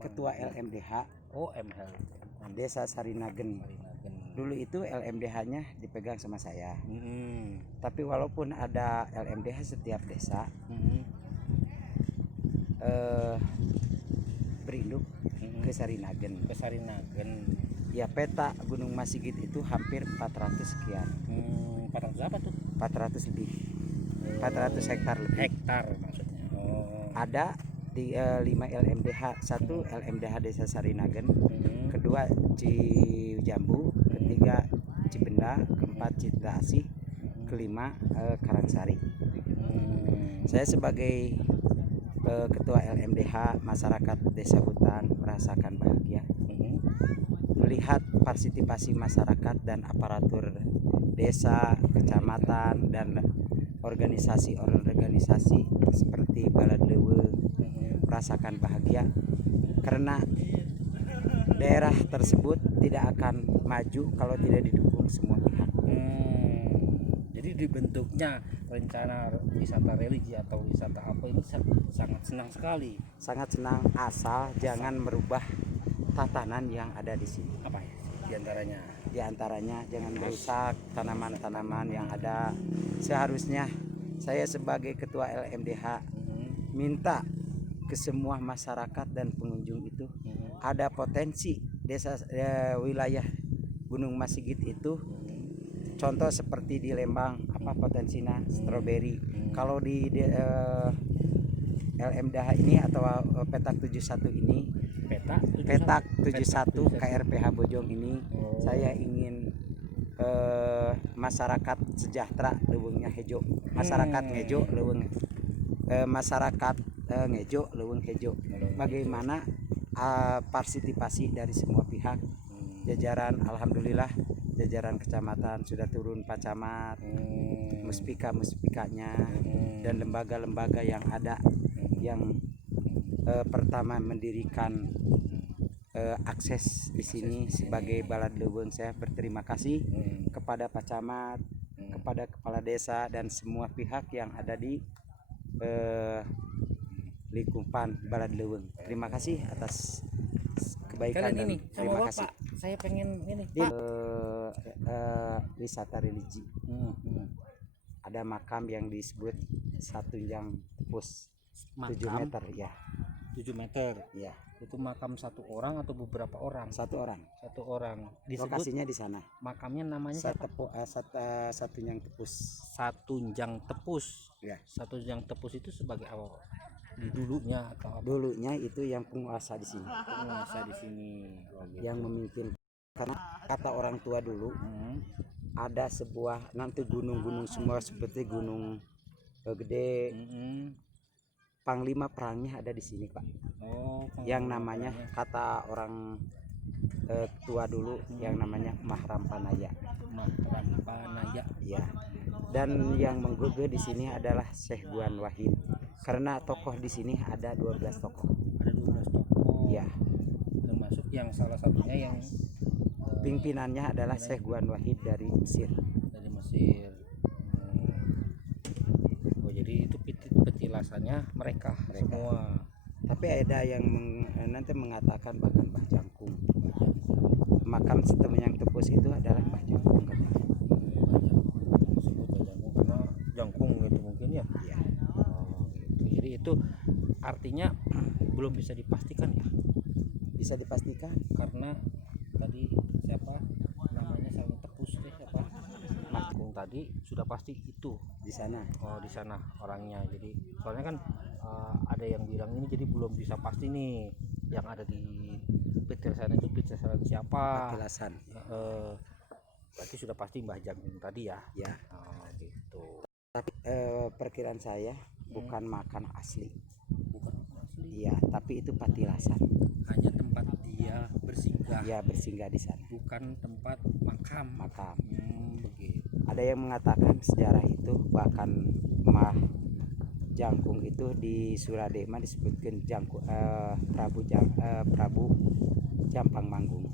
ketua LMDH ML Desa Sarinagen. Dulu itu LMDH-nya dipegang sama saya. Tapi walaupun ada LMDH setiap desa, berinduk ke Sarinagen. Ya, peta Gunung Masigit itu hampir 400 sekian. 400 apa tuh? 400 lebih. 400 hektar lebih. Hektar maksudnya. Ada di 5 LMDH, satu LMDH Desa Sarinagen, kedua Cijambu, ketiga Cibenda, keempat Citra Asih, kelima Karangsari. Saya sebagai ketua LMDH masyarakat Desa Hutan merasakan bahagia melihat partisipasi masyarakat dan aparatur desa, kecamatan, dan organisasi seperti Balad Leuweung merasakan bahagia karena daerah tersebut tidak akan maju kalau tidak didukung semua pihak. Jadi dibentuknya rencana wisata religi atau wisata apa ini sangat senang sekali. Sangat senang, asal jangan merubah tatanan yang ada di sini. Apa ya diantaranya? Diantaranya jangan merusak tanaman-tanaman yang ada. Seharusnya saya sebagai ketua LMDH minta ke semua masyarakat dan pengunjung itu ada potensi desa wilayah Gunung Masigit itu. Contoh seperti di Lembang, apa potensinya stroberi. Kalau di LMDH ini atau petak 71 ini, petak 71 KRPH Bojong ini, saya ingin masyarakat sejahtera leuweungnya hejo, masyarakat ngejo leuweung masyarakat ngejo leuweung hejo. Bagaimana partisipasi dari semua pihak, jajaran alhamdulillah jajaran kecamatan sudah turun Pak Camat, muspikanya dan lembaga-lembaga yang ada yang pertama mendirikan akses di sini sebagai Balad Leuweung. Saya berterima kasih kepada Pak Camat, kepada kepala desa dan semua pihak yang ada di lingkupan Balad Leuweung. Terima kasih atas kebaikan dan terima kasih. Pak, saya pengen ini di wisata religi. Ada makam yang disebut Satunjang Tepus 7 meter ya. 7 meter ya. Itu makam satu orang atau beberapa orang? Satu orang. Disebut lokasinya di sana. Makamnya namanya Satunjang Tepus. Satunjang Tepus ya. Satunjang Tepus itu sebagai awal dulunya atau apa? Dulunya itu yang penguasa di sini. Gitu. Yang memimpin, karena kata orang tua dulu ada sebuah nanti gunung-gunung semua seperti gunung gede. Panglima perangnya ada di sini, Pak. Yang namanya kata orang tua dulu yang namanya Mahrampanaya. Ya. Dan yang menggugah di sini adalah Syekh Guan Wahid. Karena tokoh di sini ada 12 tokoh. Ya. Termasuk yang salah satunya yang pimpinannya adalah Syekh Guan Wahid dari Mesir. Jadi itu petilasannya mereka semua. Tapi ada yang nanti mengatakan bahkan Mbah Jangkung. Makam Satunjang Tepus itu adalah Mbah Jangkung katanya. Disebut Mbah Jangkung karena jangkung gitu mungkin ya. Iya. Gitu. Jadi itu artinya belum bisa dipastikan ya. Bisa dipastikan karena tadi siapa namanya Saling Tepus siapa? Makung tadi sudah pasti itu di sana. Di sana orangnya. Jadi soalnya kan ada yang bilang ini jadi belum bisa pasti nih yang ada di petilasan itu petilasan siapa? Petilasan. Berarti sudah pasti Mbah Jangkung tadi ya. Ya. Gitu. Tapi perkiraan saya bukan makam asli. Iya, tapi itu petilasan. Hanya tempat dia bersinggah. Ya, bersinggah di sana. Bukan tempat makam. Begitu. Ada yang mengatakan sejarah itu bahkan Mbah Jangkung itu di Suradema disebutkan Prabu Jampang Manggung.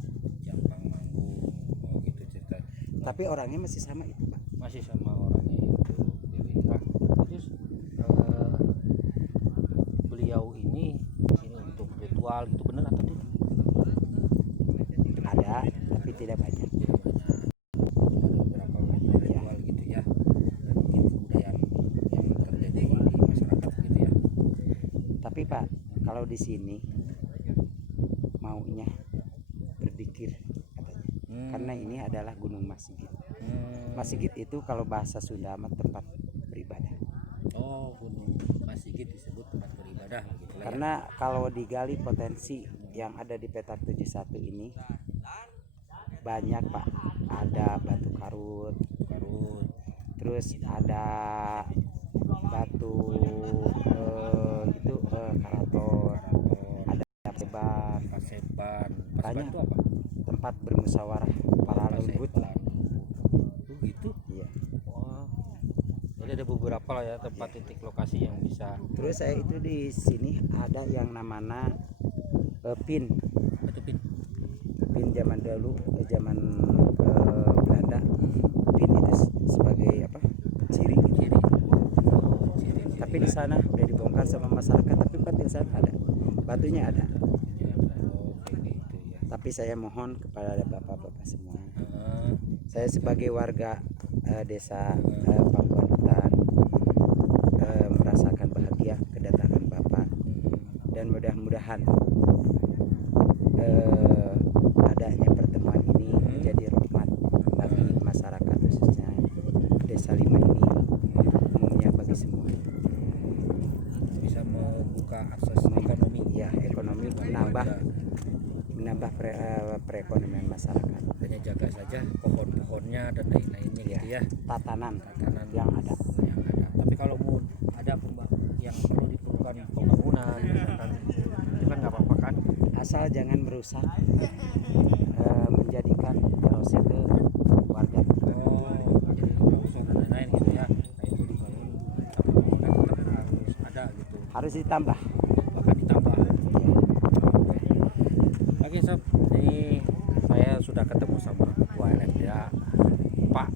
Gitu cerita. Tapi orangnya masih sama itu, Pak. Masih sama orangnya itu. Jadi terus beliau ini untuk ritual gitu bangunan atau tidak? Ada, tapi tidak banyak. Tidak banyak. Beberapa ritual gitu ya, dan mungkin kebudayaan yang terjadi di masyarakat gitu ya. Tapi Pak, kalau di sini maunya berzikir katanya. Karena ini adalah Gunung Masigit. Masigit itu kalau bahasa Sunda mah tempat beribadah. Oh, Gunung Masigit disebut tempat beribadah gitu lah. Karena kalau digali potensi yang ada di petak 71 ini banyak Pak. Ada batu karut, terus ada batu karaton, ada paseban, Paseban. Paseban Banyak. itu apa? tempat bermusyawarah para leluhur. Paseban. Oh gitu. Iya. Wah. Jadi ada beberapa lah ya tempat titik lokasi yang bisa. Terus saya itu di sini ada yang namanya pin Batu pin. zaman dulu, zaman Belanda. Pin itu sebagai apa? Ciri. Ciri. Oh, ciri. Tapi di sana udah dibongkar sama masyarakat, tapi potensial ada. Batunya ada. Oke gitu ya. Tapi saya mohon kepada bapak-bapak semua, Heeh. saya sebagai warga desa Pambuan Hutan merasakan bahagia kedatangan Bapak, dan mudah-mudahan adanya pertemuan ini menjadi rahmat bagi masyarakat, khususnya Desa Lima ini, umumnya bagi semua. Bisa membuka akses ekonomi. Ya, ekonomi menambah perekonomian masyarakat. Hanya jaga saja pohon-pohonnya dan lain-lainnya gitu ya. Tatanan Tatanan yang ada. Tapi kalau mau ada yang perlu diperlukan pembangunan misalkan, itu kan nggak apa-apa kan? Asal jangan merusak, menjadikan erosi ke warga. Oh, jadi longsor dan lain-lain gitu ya. Nah itu dibangun, tapi bangunan tetap harus ada gitu. Harus ditambah. Bahkan ditambah. Ya. Oke sob, ini saya sudah ketemu sama Ketua LMDA Pak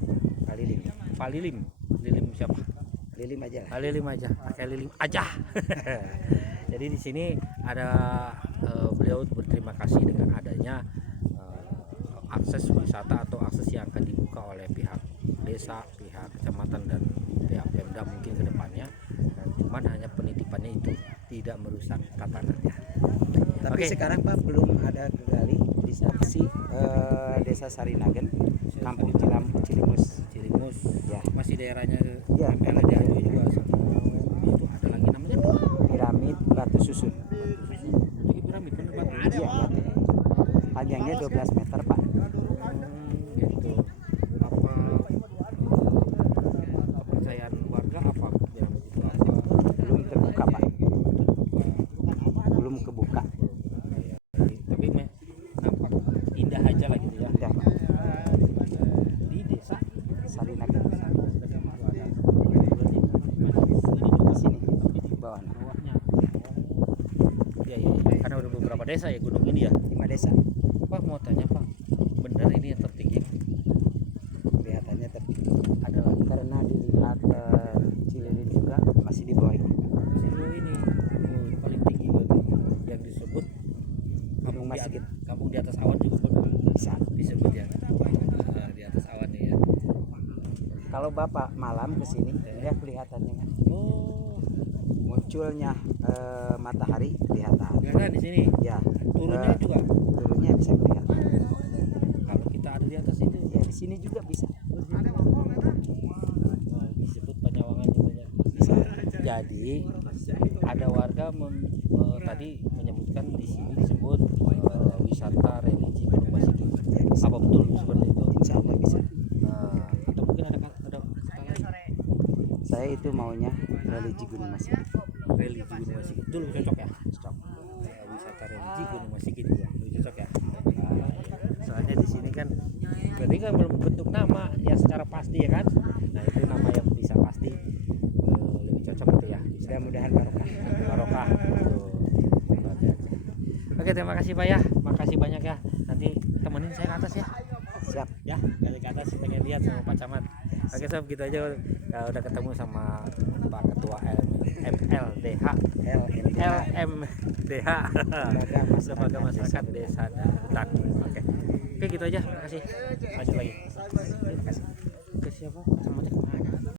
Lilim. Pak Lilim. Lilim siapa? Lilim aja lah. Lilim aja, pakai lilim aja. Jadi di sini ada beliau berterima kasih dengan adanya akses wisata atau akses yang akan dibuka oleh pihak desa, pihak kecamatan dan pihak Pemda mungkin ke depannya. Dan cuman hanya penitipannya itu tidak merusak tatanannya. Tapi Oke. sekarang Pak belum ada kegali di saksi Desa Sarinagen, Kampung Cilimus. Cilimus, Ya. masih daerahnya Ya, LMDA juga. Itu ada lagi namanya Piramid Batu Susun. Itu piramid bener batu. Iya, batu. Panjangnya 12 meter Pak. Gitu. Apa kepercayaan warga apa piramid itu apa? Belum terbuka Pak. Belum kebuka. Tapi nampak indah aja lah gitu ya. Indah Pak. Di desa Sarinagen. ini juga Sini di bawah. bawahnya. Iya iya. Karena ada beberapa desa ya gunung ini ya. 5 desa. Pak mau tanya Pak, benar ini yang tertinggi? Kelihatannya tertinggi. Adalah Karena dilihat Cililin juga masih di bawah ini. Silu ini paling tinggi berarti yang disebut Gunung Masigit. kampung di atas awan juga Bisa. disebut ya. Di atas awan ya. Kalau Bapak malam ke sini, ya kelihatannya kan. Oh, Munculnya matahari kelihatan. kelihatan di sini. Ya, Turunnya juga. turunnya bisa kelihatan. Kalau kita ada di atas itu Ya, di sini juga bisa. disebut Panyawangan juga ya. Bisa. Jadi ada warga tadi menyebutkan di sini disebut wisata religi Gunung Masigit. Ya, bisa. Apa betul seperti itu? Insya Allah bisa. Atau mungkin ada kata lain? Saya itu maunya religi Gunung Masigit. Religi Gunung Masigit dulu cocok ya? Cocok. Wisata religi Gunung Masigit ya, cocok ya. Soalnya di sini kan berarti kan belum bentuk nama yang secara pasti ya kan. Nah itu nama yang bisa pasti lebih cocok gitu ya. Mudah-mudahan barokah. Barokah. Oke terima kasih Pak ya, makasih banyak ya. Nanti temenin saya ke atas ya. Siap. Ya dari ke atas pengen lihat sama Pak Camat. Oke sob gitu aja udah ketemu sama Pak Ketua LMDH Lembaga Masyarakat Desa dan Hutan. Oke gitu aja, makasih. Lanjut lagi. Terima kasih. Ke siapa? Sama